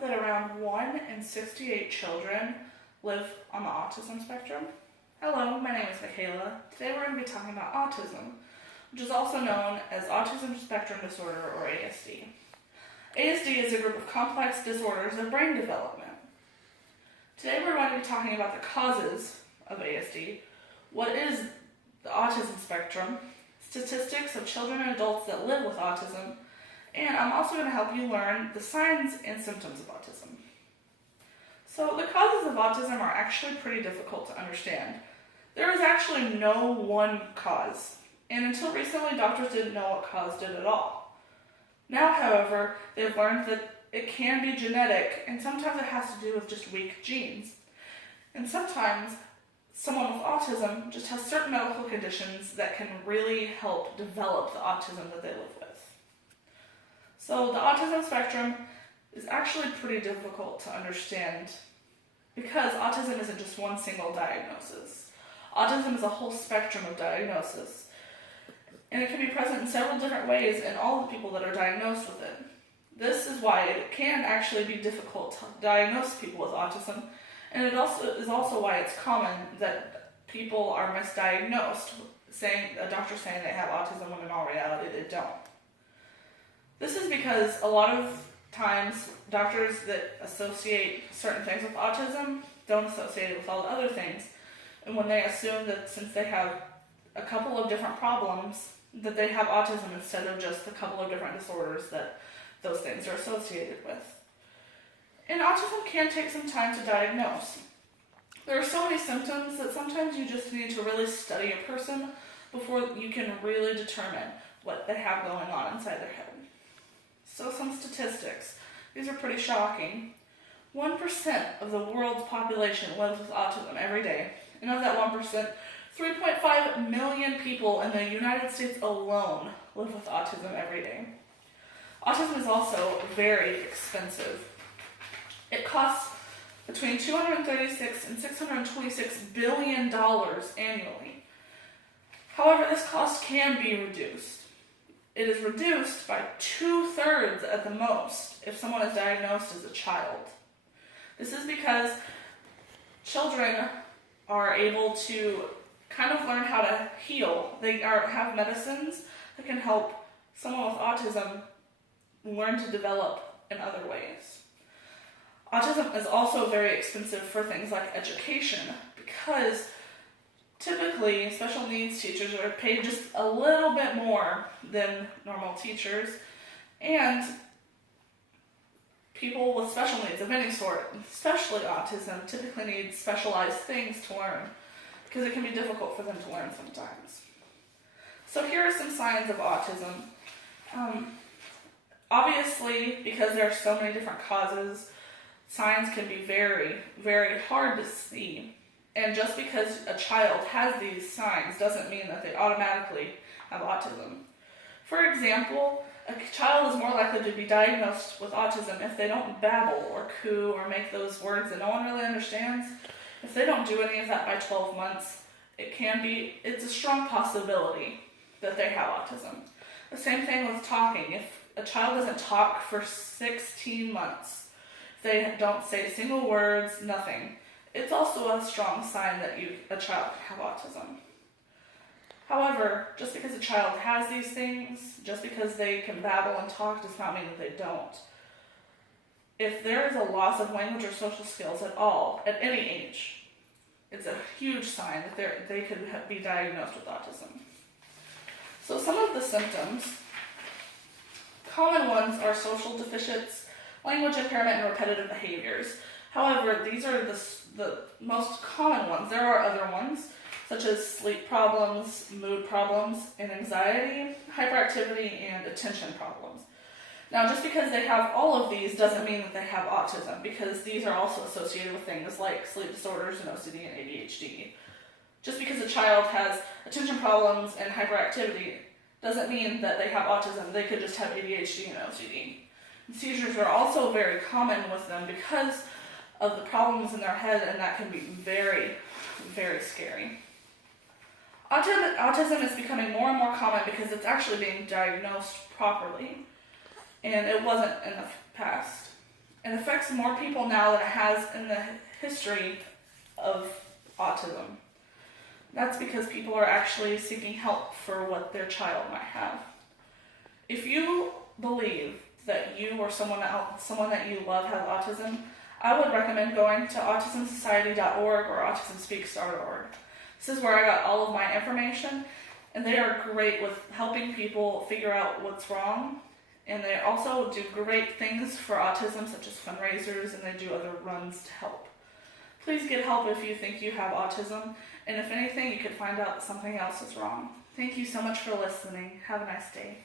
know that around 1 in 68 children live on the autism spectrum? Hello, my name is MaKayla. Today we're going to be talking about autism, which is also known as Autism Spectrum Disorder, or ASD. ASD is a group of complex disorders of brain development. Today we're going to be talking about the causes of ASD, what is the autism spectrum, statistics of children and adults that live with autism, and I'm also going to help you learn the signs and symptoms of autism. So the causes of autism are actually pretty difficult to understand. There is actually no one cause, and until recently doctors didn't know what caused it at all. Now, however, they've learned that it can be genetic, and sometimes it has to do with just weak genes. And sometimes someone with autism just has certain medical conditions that can really help develop the autism that they live with. So the autism spectrum is actually pretty difficult to understand because autism isn't just one single diagnosis. Autism is a whole spectrum of diagnosis, and it can be present in several different ways in all the people that are diagnosed with it. This is why it can actually be difficult to diagnose people with autism, and it is also why it's common that people are misdiagnosed, saying a doctor saying they have autism when in all reality they don't. This is because a lot of times doctors that associate certain things with autism don't associate it with all the other things. And when they assume that since they have a couple of different problems, that they have autism instead of just a couple of different disorders that those things are associated with. And autism can take some time to diagnose. There are so many symptoms that sometimes you just need to really study a person before you can really determine what they have going on inside their head. So some statistics. These are pretty shocking. 1% of the world's population lives with autism every day. And of that 1%, 3.5 million people in the United States alone live with autism every day. Autism is also very expensive. It costs between $236 and $626 billion annually. However, this cost can be reduced. It is reduced by 2/3 at the most if someone is diagnosed as a child. This is because children are able to kind of learn how to heal. They have medicines that can help someone with autism learn to develop in other ways. Autism is also very expensive for things like education because typically special needs teachers are paid just a little bit more than normal teachers, and people with special needs of any sort, especially autism, typically need specialized things to learn because it can be difficult for them to learn sometimes. So here are some signs of autism. Obviously, because there are so many different causes, signs can be very, very hard to see. And just because a child has these signs doesn't mean that they automatically have autism. For example, a child is more likely to be diagnosed with autism if they don't babble or coo or make those words that no one really understands. If they don't do any of that by 12 months, it's a strong possibility that they have autism. The same thing with talking. If a child doesn't talk for 16 months, they don't say single words, nothing, it's also a strong sign that a child can have autism. However, just because a child has these things, just because they can babble and talk, does not mean that they don't. If there is a loss of language or social skills at all, at any age, it's a huge sign that they could be diagnosed with autism. So some of the symptoms, common ones are social deficits, language impairment, and repetitive behaviors. However, these are the most common ones. There are other ones, such as sleep problems, mood problems, and anxiety, hyperactivity, and attention problems. Now, just because they have all of these doesn't mean that they have autism, because these are also associated with things like sleep disorders and OCD and ADHD. Just because a child has attention problems and hyperactivity doesn't mean that they have autism. They could just have ADHD and OCD. And seizures are also very common with them because of the problems in their head, and that can be very, very scary. Autism is becoming more and more common because it's actually being diagnosed properly, and it wasn't in the past. It affects more people now than it has in the history of autism. That's because people are actually seeking help for what their child might have. If you believe that you or someone that you love has autism, I would recommend going to autismsociety.org or autismspeaks.org. This is where I got all of my information, and they are great with helping people figure out what's wrong. And they also do great things for autism, such as fundraisers, and they do other runs to help. Please get help if you think you have autism, and if anything, you could find out that something else is wrong. Thank you so much for listening. Have a nice day.